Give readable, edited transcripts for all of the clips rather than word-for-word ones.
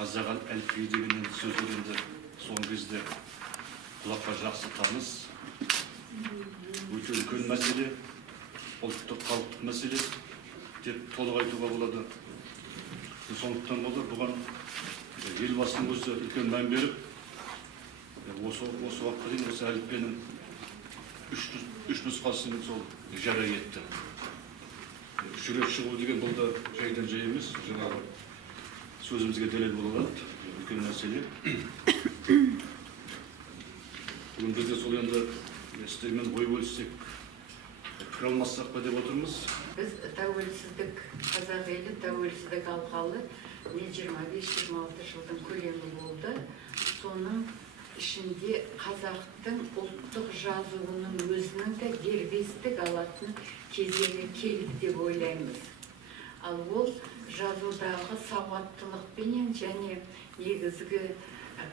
қазақ әліпбиі деген сөздер енді соңғы кезде құлаққа жақсы таныс, өте үлкен мәселе, ұлттық халықтық мәселе деп толық айтуға болады. Сондықтан болар бұған елбасының өзі үлкен мән беріп, осы уақытқа дейін осы әліпбиенің үш нұсқасын сол жария етті. Үш рет шығу деген бұл да жайдан жай емес, жаңағы сөзімізге дәлел бола алады, үлкен мәселе. Бүгін бізде сол енді сіздермен ой бөліссек, пікір алмассақ па деп отырмыз. Біз тәуелсіздік, қазақ елі тәуелсіздік алғалы 25-26 жылдың көлемі болды. Соның ішінде қазақтың ұлттық жазуының өзінің де дербестік алатын кезеңі келді деп ойлаймыз. Ал ол жазудағы сауаттылықпенен және негізгі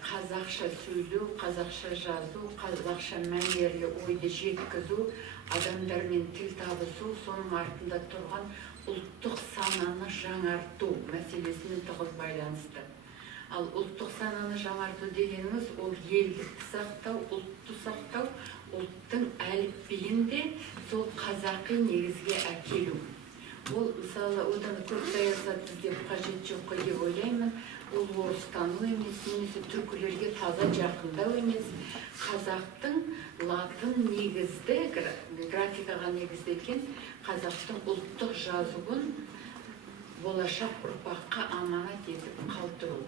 қазақша сөйлеу, қазақша жазу, қазақша мәнерлі ойды жеткізу, адамдармен тіл табысу, соның артында тұрған ұлттық сананы жаңарту мәселесімен тығыз байланысты. Ал ұлттық сананы жаңарту дегеніміз ол елдікті сақтау, ұлтты сақтау, ұлттың әліпбиінде сол қазақи негізге әкелу. Ол мысалы одан көп саясат іздеп қажет жоқ деп ойлаймын. Ол орыстану емес, немесе түркілерге таза жақындау емес. Қазақтың латын негізді, графикаға негізделген қазақтың ұлттық жазуын болашақ ұрпаққа аманат етіп қалдыру.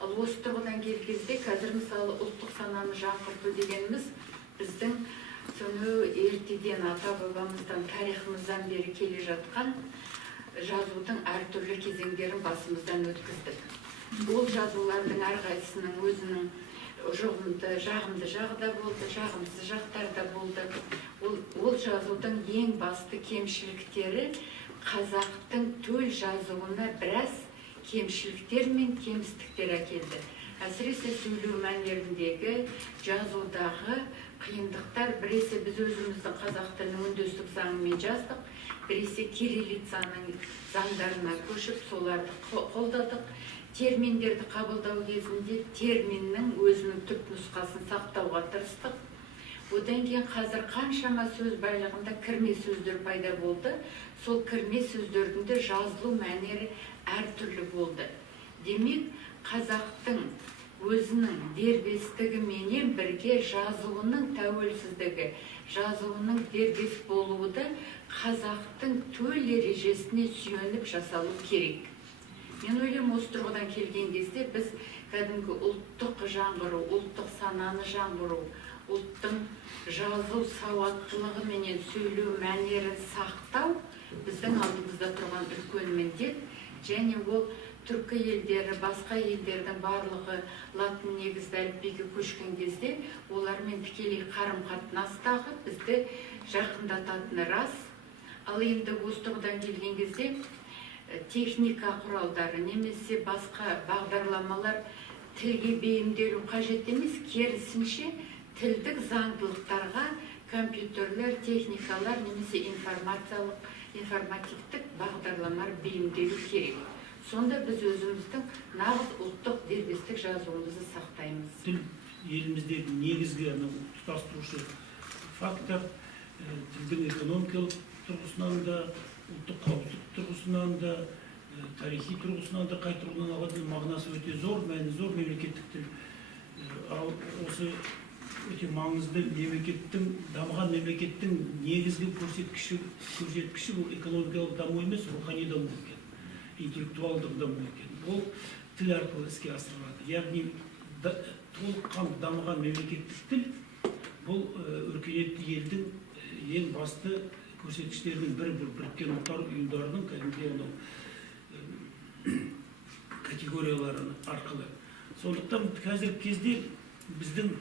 Ал осы тұрғыдан келгенде қазір мысалы ұлттық сананы жаңғырту дегеніміз біздің соны ертеден ата-бабамыздан, тарихымыздан бері келе жатқан жазудың әртүрлі кезеңдерін басымыздан өткіздік. Ол жазулардың әрқайсысының өзінің жағымды жағы да болды, жағымсыз жақтары да болды. Ол жазудың ең басты кемшіліктері қазақтың төл жазуына біраз кемшіліктер мен кемістіктер әкелді. Әсіресе сөйлеу мәнеріндегі, жазудағы қиындықтар, біресе біз өзіміздің қазақ тілінің үндестік заңымен жаздық, біресе кириллицаның заңдарына көшіп, соларды қолдадық. Терминдерді қабылдау кезінде терминнің өзінің түп нұсқасын сақтауға тырыстық. Одан кейін қазір қаншама сөз байлығында кірме сөздер пайда болды. Сол кірме сөздердің де жазылу мәнері әртүрлі болды. Демек, қазақтың өзінің дербестігіменен бірге жазуының тәуелсіздігі, жазуының дербес болуы да қазақтың төл ережесіне сүйеніп жасалу керек. Мен ойлаймын, осы тұрғыдан келген кезде біз кәдімгі ұлттық жаңғыру, ұлттық сананы жаңғыру, ұлттың жазу сауаттылығы менен сөйлеу мәнерін сақтау біздің алдымызда тұрған үлкен міндет. Және ол түркі елдері, басқа елдердің барлығы латын негізді әліпбиге көшкен кезде олармен тікелей қарым-қатынастағы бізді жақындататыны рас. Ал енді осы тұрғыдан келген кезде техника құралдары немесе басқа бағдарламалар тілге бейімделу қажет емес, керісінше тілдік заңдылықтарға компьютерлер, техникалар немесе информативтік бағдарламалар бейімделу керек. Сонда біз өзіміздің нағыз ұлттық дербестік жазуымызды сақтаймыз. Тіл еліміздегі негізгі тұтастырушы фактор, тілдің экономикалық тұрғысынан да, ұлттық қауіпсіздік тұрғысынан да, тарихи тұрғысынан да қай тұрғыдан алатын мағынасы өте зор, мәні зор мемлекеттік тіл. Ал осы өте маңызды мемлекеттің, дамыған мемлекеттің негізгі көрсеткіші бұл экономикалық даму емес, рухани даму екен, интеллектуалдық даму екен. Ол тіл арқылы іске асырылады. Яғни толыққанды дамыған мемлекеттік тіл бұл өркениетті елдің ең басты көрсеткіштерінің біріккен ұлттар ұйымдарының кәдімгі категориялары арқылы. Сондықтан қазіргі кезде біздің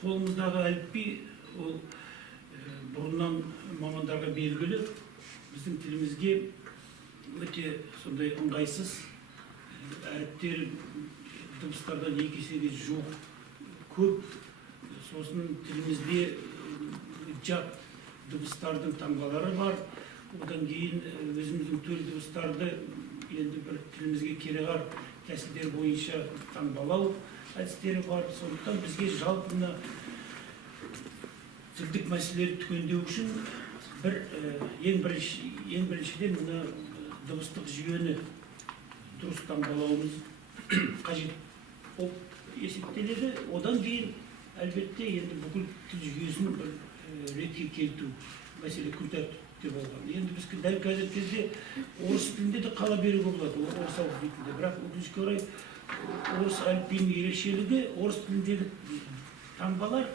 қолымыздағы әліпби ол бұрыннан мамандарға белгілі, біздің тілімізге өте сондай ыңғайсыз, әріптер дыбыстардан екі есеге жоқ, көп. Сосын тілімізде жат дыбыстардың таңбалары бар. Одан кейін өзіміздің төл дыбыстарды енді бір тілімізге кереғар тәсілдер бойынша таңбалау әдістері бар. Сондықтан бізге жалпы мына тілдік мәселелерді түгендеу үшін ең біріншіден мына дыбыстық жүйені дұрыс таңбалауымыз қажет болып есептеледі. Одан кейін әлбетте енді бүкіл тіл жүйесін бір ретке келтіру мәселе күн тәртіпте болған. Енді біз дәл қазіргі кезде орыс тілінде де қала беруге болады, орыс алфавитінде. Бірақ өкінішке орай орыс әліпбиінің ерекшелігі орыс тіліндегі таңбалар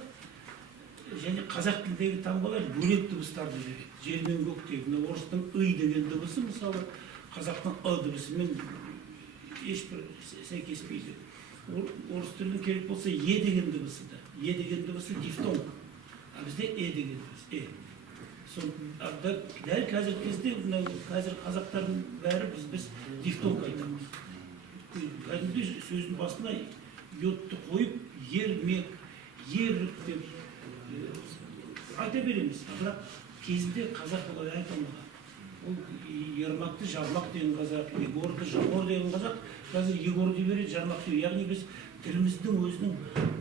және қазақ тіліндегі таңбалар бөлек дыбыстарды береді. Жер мен көктегі. Мына орыстың ый деген дыбысы мысалы қазақтың ы дыбысымен ешбір сәйкеспейді. Орыс тілінің керек болса е деген дыбысы да. Е деген дыбысы дифтонг. А бізде деген дыбыс. Дәл қазіргі кезде қазір қазақтардың бәрі біз дифтонг айтамыз. Кәдімгі сөздің басына йодты қойып, ермек, ерік деп айта береміз. Бірақ кезінде қазақ олай айтылмаған. Ол ермакты жармақ деген қазақ, егорды жамор деген қазақ, қазір егор деп береді, жармақ деп. Яғни біз тіліміздің өзінің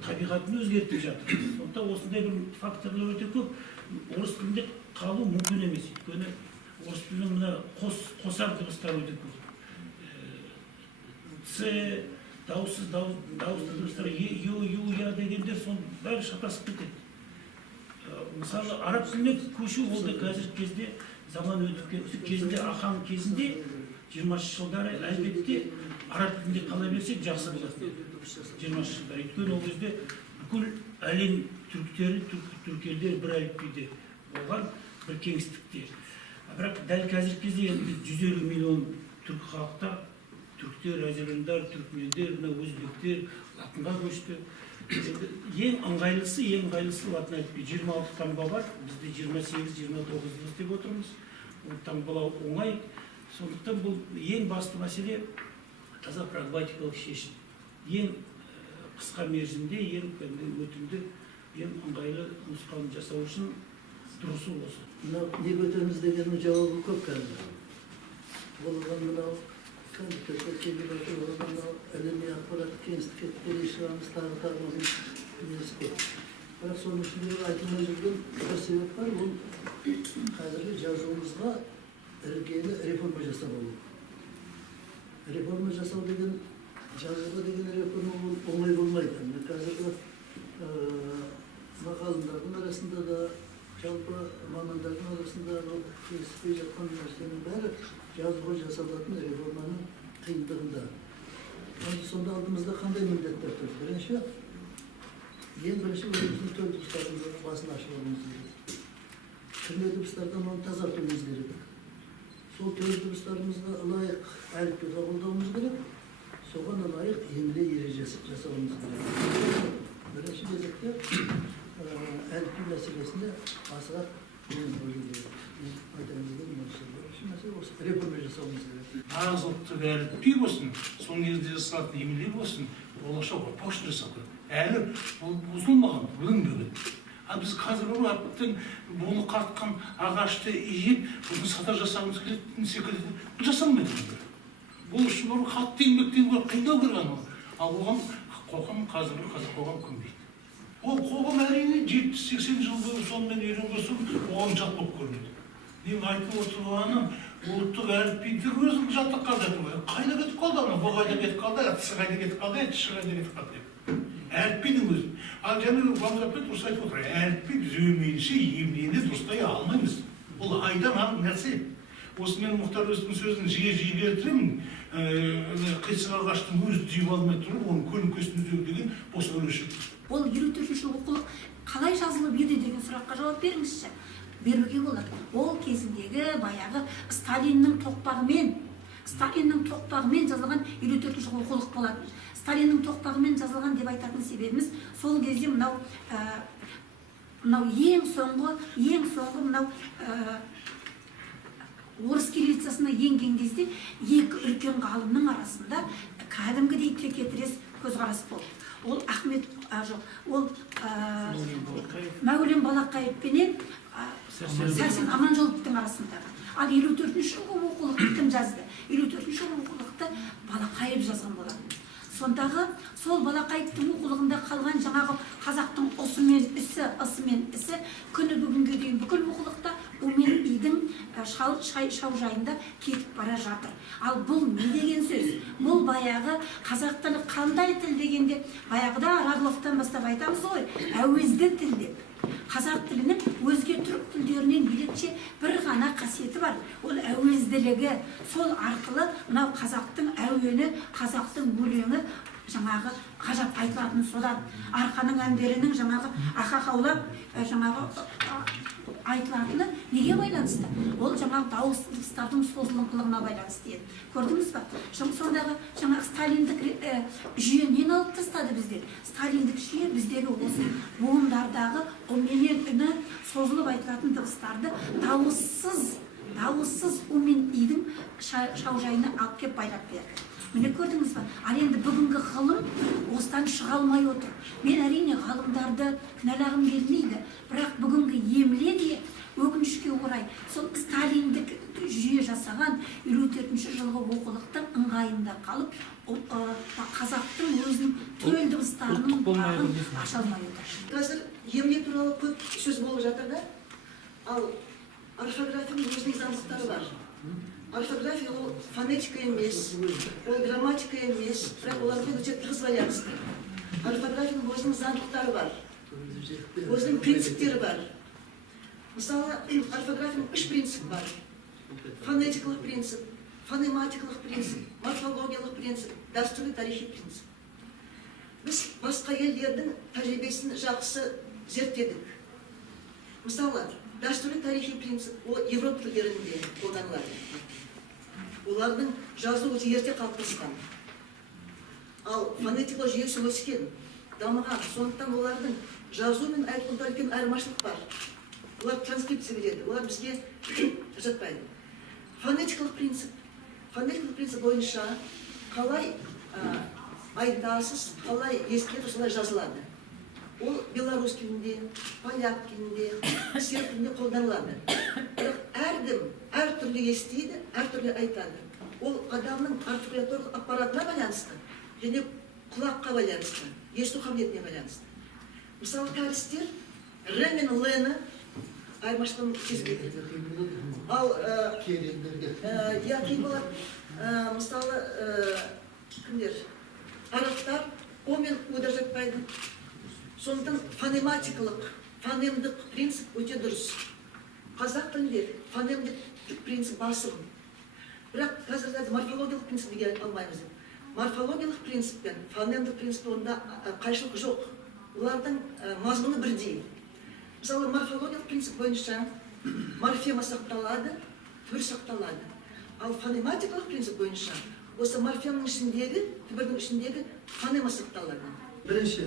табиғатын өзгертіп жатырмыз. Сондықтан осындай бір факторлар өте көп. Орыс тілінде қалу мүмкін емес. Өйткені орыс тілінің мына қосар дыбыстар өте көп. С, дауыссыз дыбыстар, ю, я дегендер соның бәрі шатасып кетеді. Мысалы, араб тіліне көшу ол да қазіргі кезде заман өтіп кетті. Кезінде ахаң кезінде 20-шы жылдары әлбетте араб тілінде қала берсек жақсы болады. 20-шы жылдары. Өйткені ол кезде бүкіл әлем түріктері, түркелдер бір әліпбиде болған бір кеңістікте. Бірақ дәл қазіргі кезде 150 миллион түркі халықтар, түріктер, әзербайжандар, түркмендер, өзбектер латынға көшті. Ең ыңғайлысы латын әліпби. 26 таңба бар, бізде 28-29 деп отырмыз. Ол таңбалау оңай. Сондықтан бұл ең басты мәселе таза прагматикалық шешім. Ең қысқа мерзімде, ең өтімді, ең ыңғайлы нұсқаны жасау үшін дұрысы осы. Мынау неге өтеміз дегеннің жауабы көп кәдімгі. Болған мынау кәдімгі келіп отыр, мынау әлемдік ақпараттық кеңістікке тікелей шығамыз, тағы несі көп. Бірақ соның ішінде айтылмай жүрген бір себеп бар, ол қазіргі жазуымызға іргелі реформа жасау болу. Реформа жасау деген, жазуға деген реформа оңай болмайды. Қазіргі мақалымдардың арасында да, жалпы мамандардың арасында келіспей жатқан нәрсенің бәрі жазуға жасалатын реформаның қиындығында. Сонда алдымызда қандай міндеттер тұр? Бірінші, ең бірінші өзіміздің төл дыбыстарымыздың басын ашуымыз керек. Кірме дыбыстардан оны тазартуымыз керек. Сол төл дыбыстарымызға лайық әліпби қабылдауымыз керек. Соған лайық емле ережесі жасауымыз керек. Бірінші кезекте әліпби мәселесінде асырақ көңіл бөлу керек. Айтамыз деген бірінші мәселе осы реформа жасауымыз керек. Нағыз ұлттық әліпби болсын, соның кезде жасалатын емле болсын, болашаққа почта жасау керек. Әлі бұл бұзылмаған, бүлінбеген. Ал біз қазір ұраттың бұны қартқан ағашты иіп, бұны сата жасағымыз келетін секілді жасалмайды. Бұл үшін ұры қатты еңбектен қиындау керек. Ал оған қоғам қазіргі қазақ қоғам көнбейді. Ол қоғам әрине 70-80 жыл бойы сонымен үйренген соң оған жат болып көрінеді. Мен айтып отырғаным, ұлттық әліпбиді өзің жаттап қалды. Қайда кетіп қалды ана? Бұл қайда кетіп қалды, әтісі қайда кетіп қалды, әтісі қайда кетіп қалды деп. Әліпбидің өзі. Ал жаңағы Бамзапет дұрыс айтып отыр. Әліпби біз өмейінше емлені дұрыстай алмаймыз. Бұл айдан анық нәрсе. Осы мен Мұхтар Өстің сөзін жиі келтіремін. Қисық ағаштың өзі дүйіп алмай тұрып, оның көлеңкесін үзеу деген бос өлешек. Ол 54-ші оқулық қалай жазылып еді деген сұраққа жауап беріңізші. Беруге болады. Ол кезіндегі баяғы Сталиннің тоқпағымен жазылған 54-ші оқулық болатын. Сталиннің тоқпағымен жазылған деп айтатын себебіміз сол кезде мынау ең соңғы мынау орыс кириллицасына енген кезде екі үлкен ғалымның арасында кәдімгідей текетірес көзқарас болды. Ол Мәулен Балақаев пенен Сәрсен Аманжоловтың арасындағы. Ал 54-ші жылғы оқулықты кім жазды? 54-ші жылғы оқулықты Балақаев жазған болатын. Сондағы сол Балақаевтың оқулығында қалған жаңағы қазақтың осы мен ісі, ысы мен ісі күні бүгінге дейін бүкіл оқулықта у мен идің шаужайында кетіп бара жатыр. Ал бұл не деген сөз? Бұл баяғы қазақ тілі қандай тіл дегенде, баяғыда Радловтан бастап айтамыз ғой, әуезді тіл деп. Қазақ тілінің өзге түрік тілдерінен ерекше бір ғана қасиеті бар. Ол әуезділігі. Сол арқылы мынау қазақтың әуені, қазақтың өлеңі жаңағы ғажап айтылатын содан. Арқаның әндерінің жаңағы ахахаулап жаңағы айтылатыны неге байланысты? Ол жаңағы дауыстылықтардың созылыңқылығына байланысты еді. Көрдіңіз ба? Сондағы жаңағы сталиндік жүйе нені алып тастады бізден? Сталиндік жүйе біздегі осы буындардағы менен үні созылып айтылатын дыбыстарды дауыссыз у мен идің шаужайына алып кеп байлап берді. Міне көрдіңіз ба? Ал енді бүгінгі ғылым осыдан шыға алмай отыр. Мен әрине ғалымдарды кінәлағым келмейді, бірақ бүгінгі емле де өкінішке орай сол сталиндік жүйе жасаған 54-ші жылғы оқулықтың ыңғайында қалып, қазақтың өзінің төл дыбыстарының бағын аша алмай отыр. Қазір емле туралы көп сөз болып жатыр да, ал орфографияның өзінің заңдылықтары бар. Орфография ол фонетика емес, ол грамматика емес, бірақ олармен өте тығыз байланысты. Орфографияның өзінің заңдылықтары бар, өзінің принциптері бар. Мысалы, орфографияның 3 принцип бар. Фонетикалық принцип, фонематикалық принцип, морфологиялық принцип, дәстүрлі тарихи принцип. Біз басқа елдердің тәжірибесін жақсы зерттедік. Мысалы, дәстүрлі тарихи принцип ол Европа тілдерінде қолданылады. Олардың жазу өте ерте қалыптасқан. Ал фонетикалық жүйесі өскен, дамыған. Сондықтан олардың жазу мен айтқанда үлкен айырмашылық бар. Олар транскрипция береді, олар бізге жатпайды. Фонетикалық принцип бойынша қалай айтасыз, қалай естіледі, солай жазылады. Ол белорус тілінде, поляк тілінде, серб тілінде қолданылады. Бірақ әркім әртүрлі естиді, әртүрлі айтады. Ол адамның артикуляторлық аппаратына байланысты, және құлаққа байланысты, есту қабілетіне байланысты. Мысалы, кәрістер Р мен Л-ны айырмашылығын сезбейді. Ал қиын болады. Мысалы, кімдер? Арабтар О мен У-да жатпайды. Сондықтан фонематикалық, фонемдік принцип өте дұрыс. Қазақ тілінде фонемдік принцип басым. Бірақ қазір морфологиялық принципке алмаймыз. Морфологиялық принцип пен фонемдік принцип орында қайшылық жоқ. Олардың мазмұны бірдей. Мысалы, морфологиялық принцип бойынша морфема сақталады, түбір сақталады. Ал фонематикалық принцип бойынша осы морфемның ішіндегі, түбірдің ішіндегі фонема сақталады. Бірінші,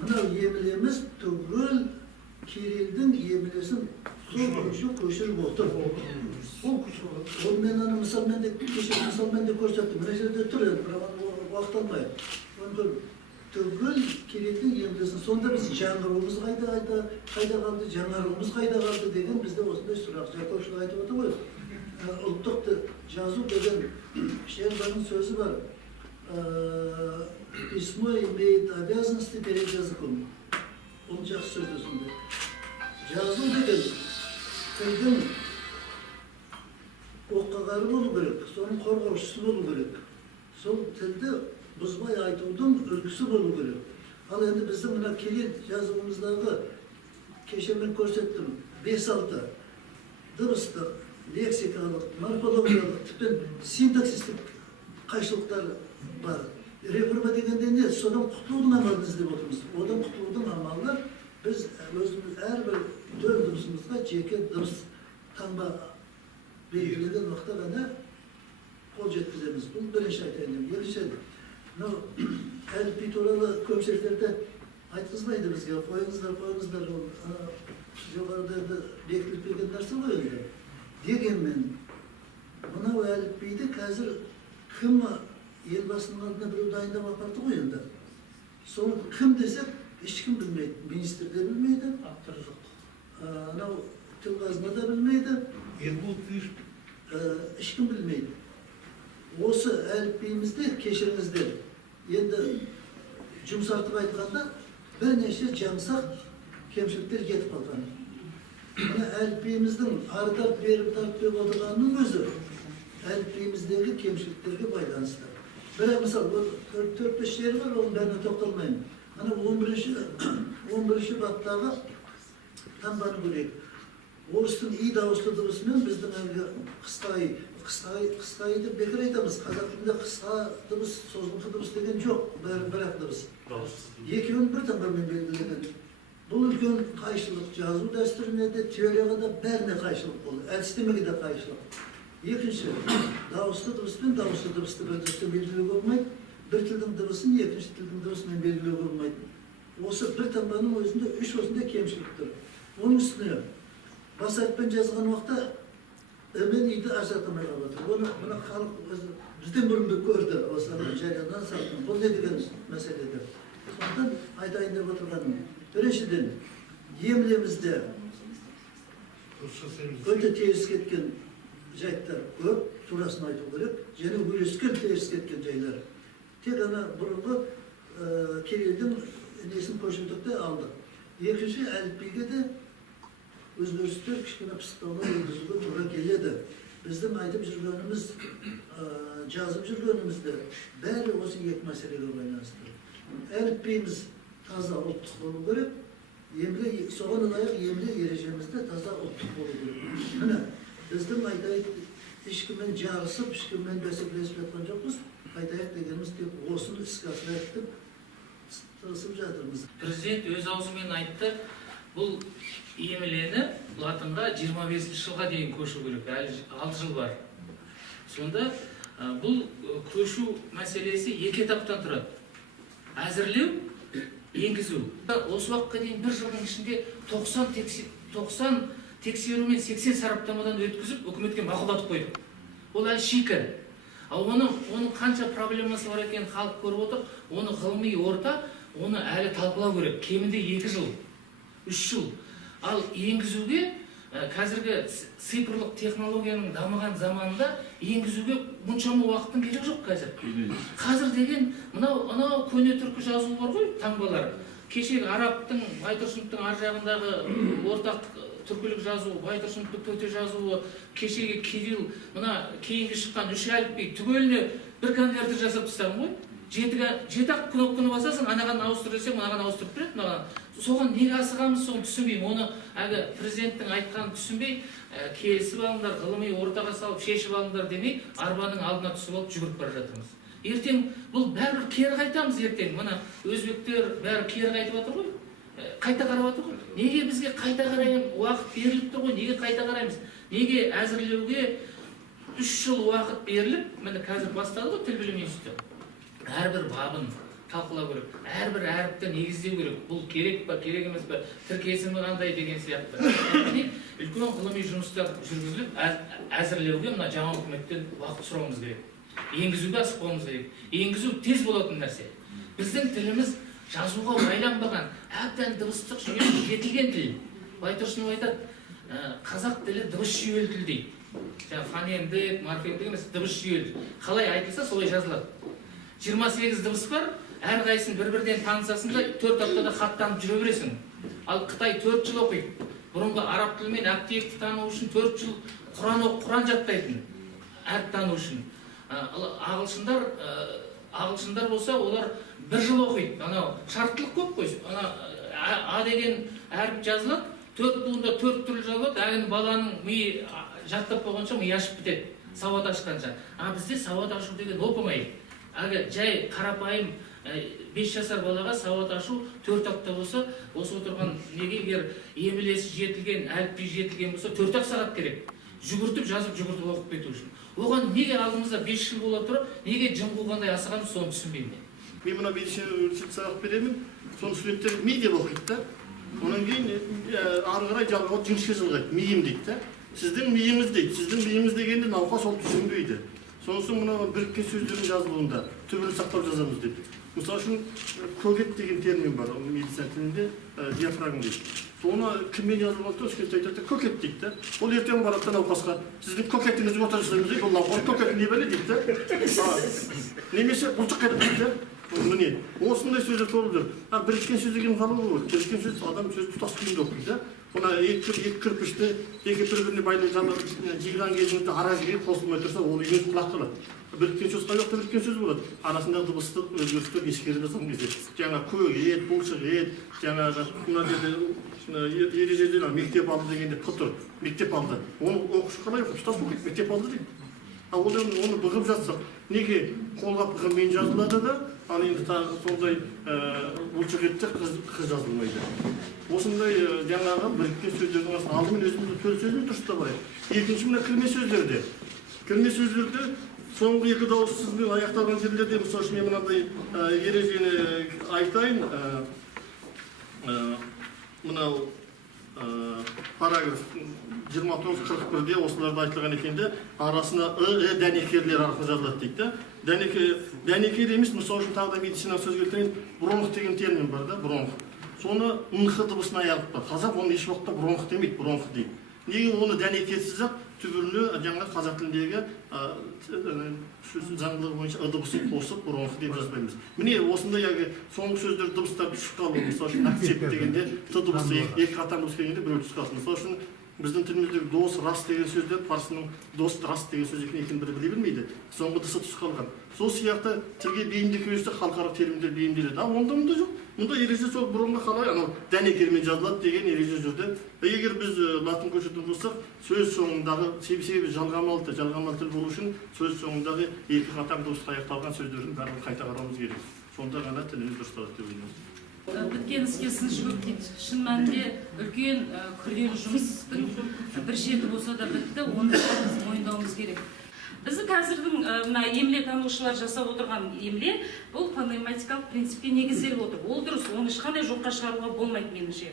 мынау емлеміз түгел Кириллдің емлесін көшіріп отыр. Ол мен аны мысалмен де көрсеттім. Мына жерде тұр, уақыт алмайды. Түгел Кириллдің емлесін. Сонда біз жаңғыруымыз қайда қалды, жаңаруымыз қайда қалды деген бізде осындай сұрақ. Жақтаушылық айтып отыр ғой. Ұлттықты жазу деген Шербаның сөзі бар. Письмо имеет обязанности перед языком. Ол жақсы сөзді сонда. Жазу деген тілдің оқығары болу керек, соның қорғаушысы болу керек. Сол тілді бұзбай айтудың үлгісі болу керек. Ал енді біздің мына Кирилл жазуымыздағы кеше мен көрсеттім 5-6 дыбыстық, лексикалық, морфологиялық, тіптен синтаксистік қайшылықтар бар. Реформа дегенде не? Содан құтылудың амалын іздеп отырмыз. Одан құтылудың амалы біз өзіміз әрбір төл дыбысымызға жеке дыбыс таңба белгілеген уақытта ғана қол жеткіземіз. Бұл бірінші айтайын. Екінші, әліпби туралы көпшіліктерді айтқызбайды бізге. Қойыңыздар. Жоғарыда бекітіліп берген нәрсе ғой енді. Дегенмен, мынау әліпбиді қазір кім елбасының алдына біреу дайындап апарды ғой енді. Соны кім десек, ешкім білмейді. Министр де білмейді. Анау тіл қазына да білмейді. Ербол ешкім білмейді. Осы әліпбиімізде, кешіріңіздер, енді жұмсартып айтқанда, бірнеше жаңсақ кемшіліктер кетіп қалған. Мына әліпбиіміздің ардап беріп тартып отырғанның өзі әліпбиіміздегі кемшіліктерге байланысты. Бірақ мысалы, 4-5 жері бар, оның бәріне тоқталмаймын. Ана 11-ші баптағы таңбаны көрейік. Орыстың и дауысты дыбысымен біздің әлгі қысқай деп бекер айтамыз. Қазақ тілінде қысқа дыбыс, созылыңқы дыбыс деген жоқ, бәрі бір-ақ дыбыс. Екеуін бір таңбамен белгілеген. Бұл үлкен қайшылық, жазу дәстүріне де, теорияға да бәріне қайшылық болды, әдістемеге де қайшылық. Екінші, дауысты дыбыс пен дауысты дыбысты бір дыбыспен белгілеуге болмайды. Bir тілдің дыбысын екінші тілдің дыбысымен белгілеуге болмайды. Осы бір таңбаның өзінде үш осындай кемшілік тұр. Оның үстіне бас әріппен жазған уақытта мен иді ажыратамай қалып отыр. Оны мына халық өзі бізден бұрын көрді, осы жариядан сақтан. Бұл не деген мәселеде. Сондықтан айтайын деп отырғаным. Біріншіден, емлемізде өте теріс кеткен жайттар көп, турасын айту керек, және үйлескен теріс кеткен жайлар. Тек ана бұрынғы Кириллдің несін көшірдікте алдық. Екінші, әліпбиге де өзгерістер кішкене пысықтаулар енгізуге тура келеді. Біздің айтып жүргеніміз, жазып жүргенімізде бәрі осы екі мәселеге байланысты. Әліпбиіміз таза ұлттық болу керек, соған лайық емле ережемізде таза ұлттық болу керек. Міне, біздің айтайық ешкіммен жарысып, ешкіммен бәсекелесіп жатқан жоқпыз. Айтайық дегеніміз тек осыны іске асырайық деп тырысып жатырмыз. Президент өз аузымен айтты, бұл емлені латынға 25 жылға дейін көшу керек, әлі 6 жыл бар. Сонда бұл көшу мәселесі екі этаптан тұрады. Әзірлеу, енгізу. Осы уақытқа дейін бір жылдың ішінде 90 тексеру мен 80 сараптамадан өткізіп, үкіметке мақұлдатып қойдық. Ол әлі шикі. Ал оның қанша проблемасы бар екенін халық көріп отыр, оны ғылыми орта, оны әлі талқылау керек. Кемінде 2 жыл, 3 жыл. Ал енгізуге, қазіргі цифрлық технологияның дамыған заманында енгізуге мұншама уақыттың керек жоқ қазір. Қазір деген мынау көне түркі жазуы бар ғой, таңбалар. Кешегі арабтың, Байтұрсыновтың ар жағындағы ортақ түркілік жазуы, Байтұрсыновтың төте жазуы, кешегі Кирилл, мына кейінгі шыққан 3 әліпби түгеліне бір конвертер жасап тастаған ғой. 7-ақ кнопканы басасың, анаған ауыстыр десең, мынаған ауыстырып береді, мынаған. Соған неге асығамыз, соны түсінбеймін. Оны әлгі президенттің айтқанын түсінбей, келісіп алыңдар, ғылыми ортаға салып, шешіп алыңдар демей, арбаның алдына түсіп алып жүгіріп бара жатырмыз. Ертең бұл бәрібір кері қайтамыз ертең. Мына өзбектер бәрі кері қайтып жатыр ғой. Қайта қарап жатыр ғой. Неге бізге қайта қарайын уақыт беріліп тұр ғой? Неге қайта қараймыз? Неге әзірлеуге 3 жыл уақыт беріліп, міне қазір басталды ғой тіл білім институты. Әрбір бабын талқылау керек, әрбір әріпті негіздеу керек. Бұл керек па, керек емес па, тіркесімі қандай деген сияқты. Үлкен ғылыми жұмыстар жүргізіліп, әзірлеуге мына жаңа үкіметтен уақыт сұрауымыз керек. Енгізуге асықпауымыз керек. Енгізу тез болатын нәрсе. Біздің тіліміз жазуға байланбаған, әбден дыбыстық жүйесі жетілген тіл. Байтұрсынов айтады, қазақ тілі дыбыс жүйелі тіл дейді. Фонемдік, морфемдік емес, дыбыс жүйелі. Қалай айтылса, солай жазылады. 28 дыбыс бар, әрқайсысын бір-бірден танысасын да 4 аптада хаттанып жүре бересің. Ал Қытай 4 жыл оқиды. Бұрынғы араб тілі мен әптиекті тану үшін 4 жыл Құран жаттайтын, әріп тану үшін. Ағылшындар болса, олар 1 жыл оқиды. Анау шарттылық көп қой. А деген әріп жазылады, 4 буында 4 түрлі жазылады. Әгін баланың миы жаттап болғанша миы ашып бітеді, сауат ашқанша. А бізде сауат ашу деген оп-оңай. Жай қарапайым 5 жасар балаға сауат ашу 4 апта болса, осы отырған неге егер емлесі жетілген, әліпби жетілген болса 4-ақ сағат керек. Жүгіртіп, жазып, жүгіртіп оқып кету үшін. Оған неге алдымызда 5 жыл бола тұрып, неге жым қылғандай асығамыз, соны түсінбеймін. Мен мына медицина университет сабақ беремін, соны студенттер ми деп оқиды да. Онан кейін ары қарай жұмысқа жылғайды, миым дейді да. Сіздің миыңыз дейді, сіздің миыңыз дегенде науқас ол түсінбейді. Сонысы мына біріккен сөздердің жазылуында түбірін сақтап жазамыз деп. Мысалы үшін көгет деген термин бар медицина тілінде, диафрагма дейді. Соны кіммен жазылып алды, өскенде айтады, көкет дейді да. Ол ертең барады науқасқа, сіздің көкетіңізді отырғызамыз дейді, ол науқас көкетін не біледі дейді да. Немесе бұлшық ет дейді да. Міне, осындай сөздер толып жүр. Біріккен сөз деген қалай болу керек? Біріккен сөз адам сөз тұтас күйінде оқиды да. Ona iki kırpıştı, iki birbirine bayılıyor, jiygan кезінде ара жиі қосылмай тұрса, ол үйіңіз құлақ қалады. Біріккен сөз қай уақытта біріккен сөз болады. Арасындағы дыбыстық өзгерістер ескеріліп жатқан кезде. Жаңа көк ет, бұлшық ет, жаңағы мына жерде ережеде мектеп алды дегенде пұтыр, мектеп алды. Оны оқушы қалай оқып тұтас оқиды, мектеп алды дейді. Ал оны бұғып жатсақ, неге қолғап ғымен жазылады да, ал енді сондай бұлшық етте қыз жазылмайды. Осындай жаңағы біріккен сөздердің алдымен өзімізді төл сөзін дұрыстап алайық. Екінші мына кірме сөздерде. Кірме сөздерде соңғы екі дауыссызбен аяқталған жерлерде, мысалы үшін мен мынандай ережені айтайын. Мынау параграф 29-41-де осыларды айтылған екенде, арасына дәнекерлер арқылы жазылады дейді. Дәнекер емес, мысалы үшін тағы да медицина сөз келтірейін, бронх деген термин бар да, бронх. Соны ңх дыбысына аялып бар. Қазақ оны еш уақытта бронх демейді, бронх дейді. Неге оны дәнекерсіз ақ түбіріне жаңа қазақ тіліндегі заңдылығы бойынша дыбысын қосып бронх деп жазбаймыз. Міне осындай соңғы сөздер дыбыстар түсіп қалу. Мысалы үшін акцент дегенде т дыбысы екі қатар дыбыс келгенде біреу түсіп қалсын. Мысалы үшін біздің тіліміздегі дос, рас деген сөздер парсының дос, рас деген сөз екенін бірі біле білмейді. Соңғы дысы түсіп қалған. Сол сияқты тілге бейімдік өсті халықаралық терминдер бейімделеді. Онда мұнда жоқ. Мұнда ереже сол бұрынғы қалай анау дәнекермен жазылады деген ереже жүрді. Егер біз латын көшетін болсақ, сөз соңындағы себебі жалғамалы тіл болу үшін сөз соңындағы екі қатар дыбысқа аяқталған сөздердің бәрін қайта қарауымыз керек. Сонда ғана тіліміз дұрысталады деп ойлаймыз. Біткен іске сыншы көп дейді. Шын мәнінде үлкен күрделі жұмыстың бір шеті болса да бітті, оны біз мойындауымыз керек. Біздің қазірдің мына емле танушылар жасап отырған емле бұл фонематикалық принципке негізделіп отыр. Ол дұрыс, оны ешқандай жоққа шығаруға болмайды меніңше.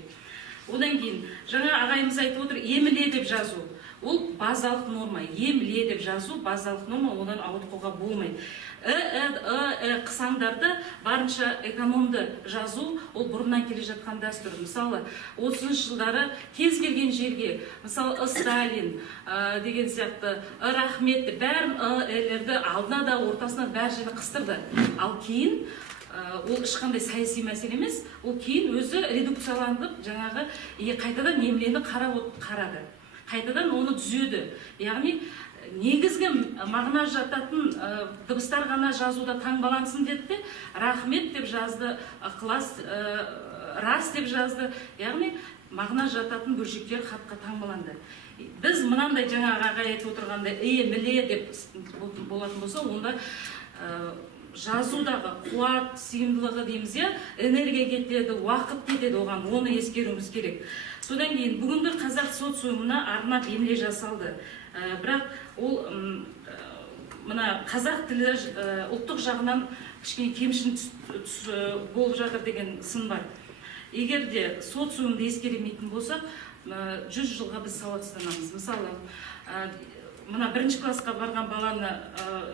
Одан кейін жаңа ағайымыз айтып отыр, емле деп жазу. Ол базалық норма, емле деп жазу базалық норма, одан ауытқуға болмайды. Қысаңдарды барынша экономды жазу, ол бұрыннан келе жатқан дәстүр. Мысалы, 30 жылдары кез келген жерге, мысалы, Сталин деген сияқты, рахмет, бәрін әлерді алдына да ортасына бәр жерді қыстырды. Ал кейін, ол ешқандай саяси мәселе емес, ол кейін өзі редукцияланып, жаңағы қайтадан емлені қарады. Қайтадан оны түзеді. Яғни, негізгі мағына жататын дыбыстар ғана жазуда таңбалансын деді, рахмет деп жазды, ықылас, рас деп жазды. Яғни, мағына жататын бөлшектер хатқа таңбаланды. Біз мынандай жаңағы ағай айтып отырғанда міле деп болатын болса, онда жазудағы қуат, сыйымдылығы дейміз, энергия кетеді, уақыт кетеді, оған оны ескеруіміз керек. Содан кейін бүгінгі қазақ социумына арнап емле жасалды. Бірақ ол мына қазақ тілі ұлттық жағынан кішкене кемшін болып жатыр деген сын бар. Егер де социумды ескеремейтін болсақ, 100 жылға біз сауатсызданамыз. Мысалы, мына бірінші классқа барған баланы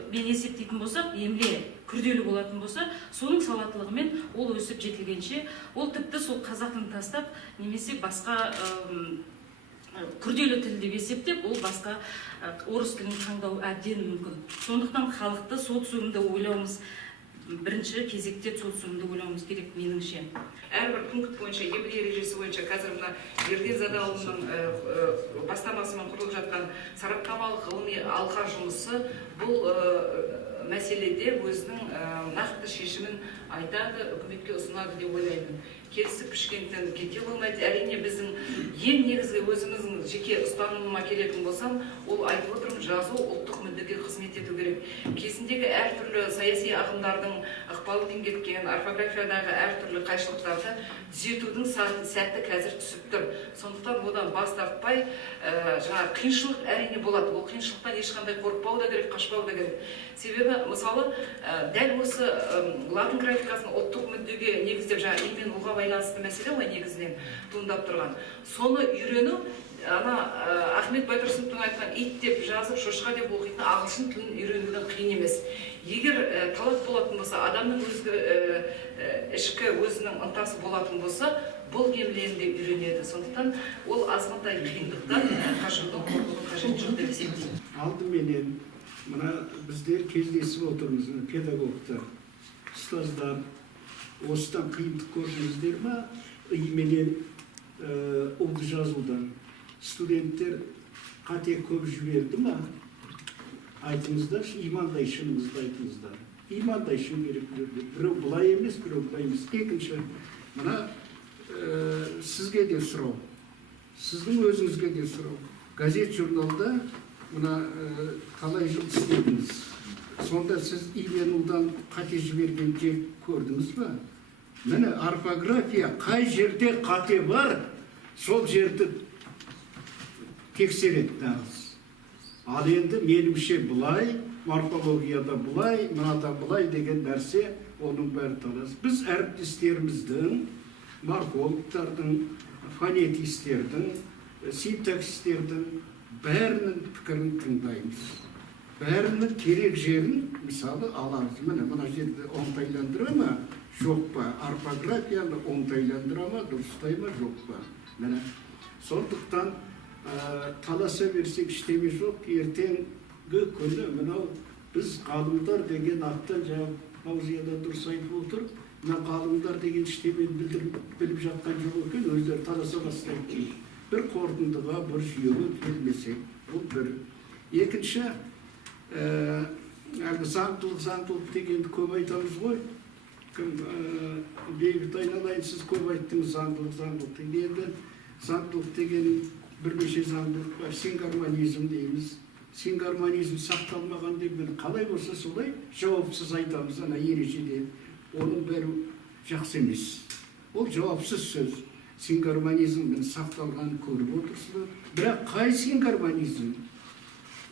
мен есептейтін болсақ, емле күрделі болатын болса, соның сауаттылығымен ол өсіп жетілгенше, ол тіпті сол қазақ тілін тастап, немесе басқа күрделі тіл деп есептеп, ол басқа орыс тілін таңдау әбден мүмкін. Сондықтан халықты социумды ойлауымыз, бірінші кезекте социумды ойлауымыз керек меніңше. Әрбір пункт бойынша, емле ережесі бойынша қазір мына Ерден Задалының бастамасымен құрылып жатқан сараптамалық ғылыми алқа жұмысы бұл мәселеде өзінің нақты шешімін айтады, үкіметке ұсынады деп ойлаймын. Келісіп пішкенден кете болмайды. Әрине біздің ең негізгі өзіміздің жеке ұстанымыма келетін болсам, ол айтып отырмын, жазу ұлттық мүддеге қызмет ету керек. Кезіндегі әртүрлі саяси ағымдардың ықпалын кеткен, орфографиядағы әртүрлі қайшылықтарды түзетудің сәті қазір түсіп тұр. Сондықтан одан бас тартпай, жаңа қиыншылық әрине болады. Ол қиыншылықтан ешқандай қорықпау да керек, қашпау да керек. Себебі, мысалы, дәл осы латын графикасын ұлттық мүддеге негіздеп, жаңа елмен ұлға байланысты мәселе ғой негізінен туындап тұрған. Соны үйрену ана Ахмет Байтұрсыновтың айтқан ит деп жазып, шошқа деп оқитын ағылшын тілін үйренудің қиын емес. Егер талап болатын болса, адамның ішкі өзінің ынтасы болатын болса, бұл емлені де үйренеді. Сондықтан ол азғантай қиындықтан қашудың қорқудың қажеті жоқ деп есептеймін. Алдыменен мына біздер кездесіп отырмыз, педагогтар, ұстаздар, осыдан қиындық көрдіңіздер ма? Именен ұлды жазудан студенттер қате көп жіберді ма? Айтыңыздар, имандай шыныңызды айтыңыздар. Имандай шын керек. Біреу бұлай емес, біреу бұлай емес. Екінші, мына сізге де сұрау, сіздің өзіңізге де сұрау. Газет журналда мына қалай жұмыс істедіңіз? Сонда сіз именудан қате жіберген жер көрдіңіз ба? Міне орфография қай жерде қате бар, сол жерді тексереді дағыз. Ал енді меніңше бұлай, морфологияда бұлай, мынада бұлай деген нәрсе, оның бәрі талас. Біз әріптестеріміздің, морфологтардың, фонетистердің, синтаксистердің бәрінің пікірін тыңдаймыз. Бәрінің керек жерін, мысалы, аламыз. Мына жерде оңтайландыра ма, жоқ па? Орфографияны оңтайландыра ма, дұрыстай ма, жоқ па? Міне, сондықтан таласа берсек іштеме жоқ, ертеңгі күні мынау біз ғалымдар деген аттан жаңа Фаузияда дұрыс айтып отыр, мына ғалымдар деген іштемені біліп жатқан жоқ екен, өздері таласа бастайды. Бір қорытындыға, бір жүйеге келмесек, бұл бір. Екінші, заңдылық дегенді көп айтамыз ғой. Бейбіт айналайын, сіз көп айттыңыз заңдылық дегенді. Заңдылық деген бірнеше заңдылық бар, сингармонизм дейміз. Сингармонизм сақталмаған деп қалай болса солай жауапсыз айтамыз ана ережеде. Оның бәрі жақсы емес. Ол жауапсыз сөз. Сингармонизмнің сақталғанын көріп отырсыздар. Бірақ қай сингармонизм?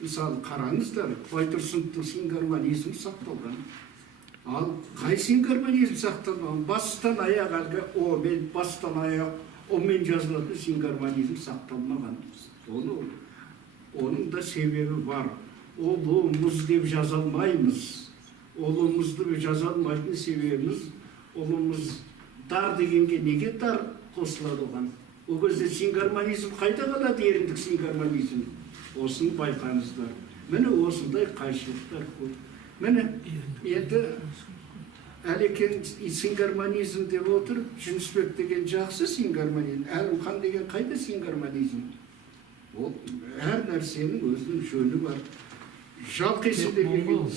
Мысалы, қараңыздар, Байтұрсыновтың сингармонизм сақталған. Ал қай сингармонизм сақталған? Бастан аяқ әлгі о-мен, бастан аяқ о-мен жазылатын сингармонизм сақталмаған. Оның да себебі бар. Олымыз деп жаза алмаймыз. Олымызды жаза алмайтын себебіміз, олымыз дар дегенге неге дар қосылады оған? Ол кезде сингармонизм қайда қалады, еріндік сингармонизм? Осыны байқаңыздар. Міне осындай қайшылықтар көп. Міне, енді Әлекен сингармонизм деп отыр, Жүнісбек деген жақсы сингармонизм, Әлімхан деген қайда сингармонизм? Ол әр нәрсенің өзінің жөні бар. Жалқесі деген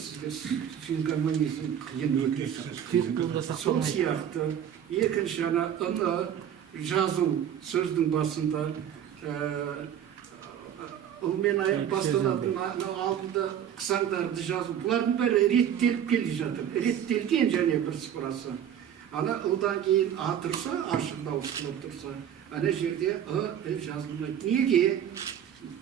сингармонизм қиын өте. Сол сияқты, екінші ына жазу сөздің басында ұлмен аяқ басталатын алдында қысаңдарды жазу. Бұлардың бәрі реттеліп келе жатыр. Реттелген және бірсыпырасы. Ана ұлдан кейін а тұрса, ашық дауыстылып тұрса, ана жерде жазылмайды. Неге?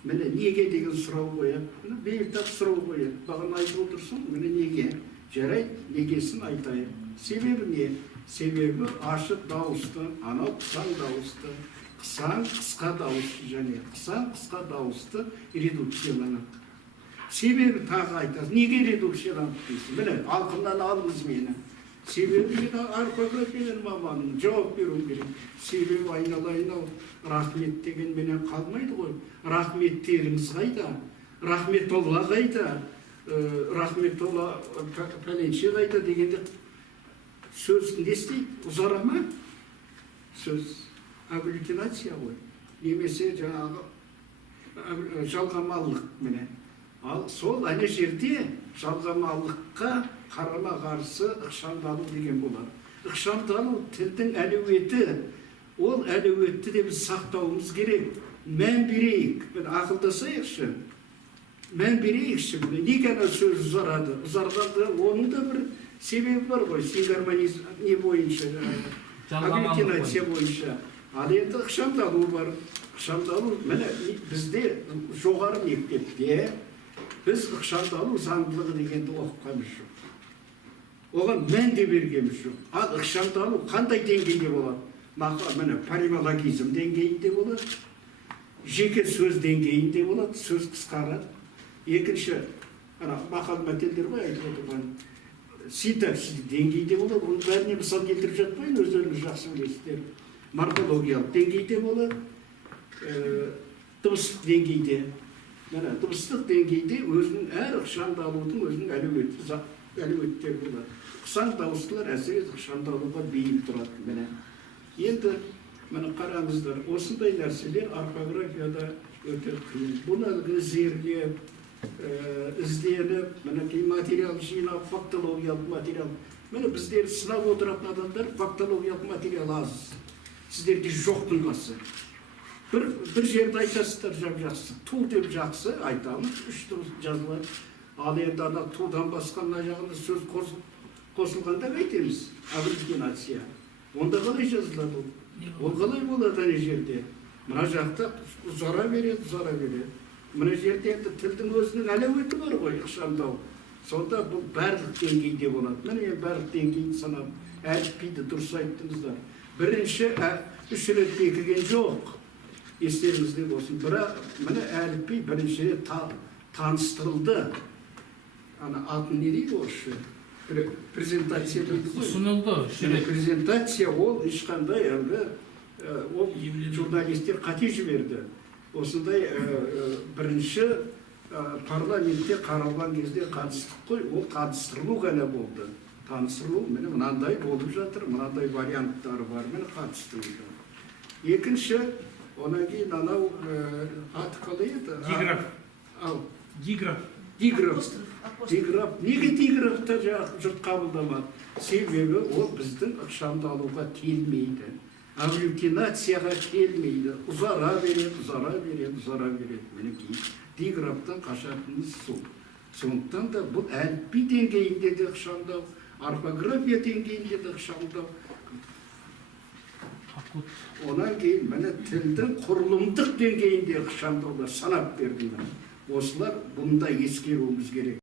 Міне неге деген сұрау қояды. Бейтақ сұрау қояды. Бағын айтып отырсың, міне неге? Жарайды, негесін айтайық. Себебі не? Себебі ашық дауысты, анау қысаң дауысты. Қысаң қысқа дауысты және қысаң қысқа дауысты редукцияланады. Себебі тағы айтасыз. Неге редукцияланады дейсіз? Міне, алқымнан алыңыз мені. Себебі мен орфографияның маманын жауап беру керек. Себебі айналайын-ау, рахмет деген менен қалмайды ғой. Рахметтеріңіз қайда? Рахметолла қайда? Рахметолла пәленше қайда дегенде сөз не істейді? Ұзара ма? Сөз агглютинация ғой. Немесе жаңағы жалғамалылық міне. Ал сол әне жерде жалғамалылыққа қарама қарсы ықшамдалу деген болады. Ықшамдалу тілдің әлеуеті. Ол әлеуетті де біз сақтауымыз керек. Мән берейік. Ақылдасайықшы. Мән берейікші. Неге ана сөз ұзарады? Ұзарғанда оның да бір себебі бар ғой. Сингармонизм не бойынша? Агглютинация бойынша. Ал енді ықшамдалу бар. Ықшамдалу, міне бізде жоғары мектепте біз ықшамдалу заңдылығы дегенді оқығанымыз жоқ. Оған мән де бергеніміз жоқ. Ал ықшамдалу қандай деңгейде болады? Міне полимологизм деңгейінде болады. жеке сөз деңгейінде болады, сөз қысқарады. Екінші, ана мақал мәтелдер ғой айтып отырған, синтаксис деңгейде болады, оның бәріне мысал келтіріп жатпайын, өздеріңіз жақсы білесіздер. Морфологиялық деңгейде болады, дыбыстық деңгейде. Міне, дыбыстық деңгейде өзінің әр ықшамдалудың өзінің әлеуеттері болады. Қысаң дауыстылар әсіресе ықшамдалуға бейім тұрады. Міне, енді міне қараңыздар, осындай нәрселер орфографияда өте қиын. Бұны зерделеп, ізденіп, мінекей материал жинап, фактологиялық материал. Міне біздер сынап отыратын адамдар фактологиялық материал аз. Сіздерде жоқтың қасы. Бір жерді айтасыздар жақсы, ту деп жақсы айтамыз, 3 дыбыс жазылады. Ал енді ана тудан басқа мына жағында сөз қосылғанда айтеміз, абрикенация. Онда қалай жазылады ол? Ол қалай болады ана жерде? Мына жақта ұзара береді. Мына жерде енді тілдің өзінің әлеуеті бар ғой, ықшамдау. Сонда бұл барлық деңгейде болады. Міне мен барлық деңгейін санам, әліпбиді дұрыс айттыңыздар. Бірінші 3 рет бекіген жоқ. Естеріңізде болсын. Бірақ міне әліпби бірінші рет таныстырылды. Ана атын не дейді осы? Презентация дейді ғой. ұсынылды. Презентация ол ешқандай әлгі ол журналистер қате жіберді. Осындай бірінші парламентте қаралған кезде қатыстық қой, ол қатыстырылу ғана болды. Таныстырылу, міне мынандай болып жатыр, мынандай варианттары бар, міне қатыстырылды. Екінші, онан кейін анау аты қалай еді? Диграф. Диграф. Неге диграфты жұрт қабылдамады? Себебі ол біздің ықшамдалуға келмейді. Агглютинацияға келмейді. Ұзара береді. Мінекей диграфтан қашатынымыз сол. Сондықтан да бұл әліпби деңгейінде де ықшамдау, орфография деңгейінде де ықшамдау. Онан кейін міне тілдің құрылымдық деңгейінде ықшамдаулар санап бердім. Осылар бұнда ескеруіміз керек.